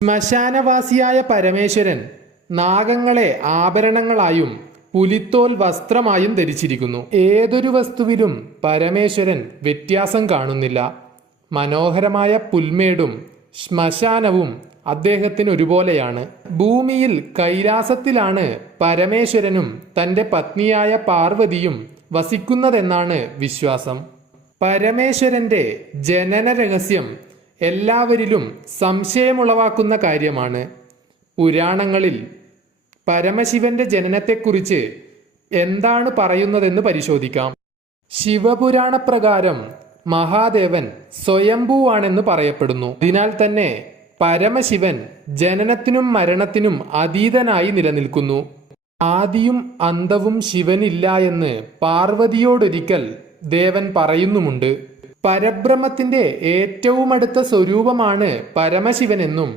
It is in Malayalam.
ശ്മശാനവാസിയായ പരമേശ്വരൻ നാഗങ്ങളെ ആഭരണങ്ങളായും പുലിത്തോൽ വസ്ത്രമായും ധരിച്ചിരിക്കുന്നു. ഏതൊരു വസ്തുവിലും പരമേശ്വരൻ വ്യത്യാസം കാണുന്നില്ല. മനോഹരമായ പുൽമേടും ശ്മശാനവും അദ്ദേഹത്തിന് ഒരുപോലെയാണ്. ഭൂമിയിൽ കൈലാസത്തിലാണ് പരമേശ്വരനും തൻ്റെ പത്നിയായ പാർവതിയും വസിക്കുന്നതെന്നാണ് വിശ്വാസം. പരമേശ്വരന്റെ ജനന രഹസ്യം എല്ലാവരിലും സംശയമുളവാക്കുന്ന കാര്യമാണ്. പുരാണങ്ങളിൽ പരമശിവന്റെ ജനനത്തെക്കുറിച്ച് എന്താണ് പറയുന്നതെന്ന് പരിശോധിക്കാം. ശിവപുരാണപ്രകാരം മഹാദേവൻ സ്വയംഭൂവാണെന്ന് പറയപ്പെടുന്നു. അതിനാൽ തന്നെ പരമശിവൻ ജനനത്തിനും മരണത്തിനും അതീതനായി നിലനിൽക്കുന്നു. ആദിയും അന്തവും ശിവനില്ല എന്ന് പാർവതിയോടൊരിക്കൽ ദേവൻ പറയുന്നുമുണ്ട്. പരബ്രഹ്മത്തിന്റെ ഏറ്റവും അടുത്ത സ്വരൂപമാണ് പരമശിവനെന്നും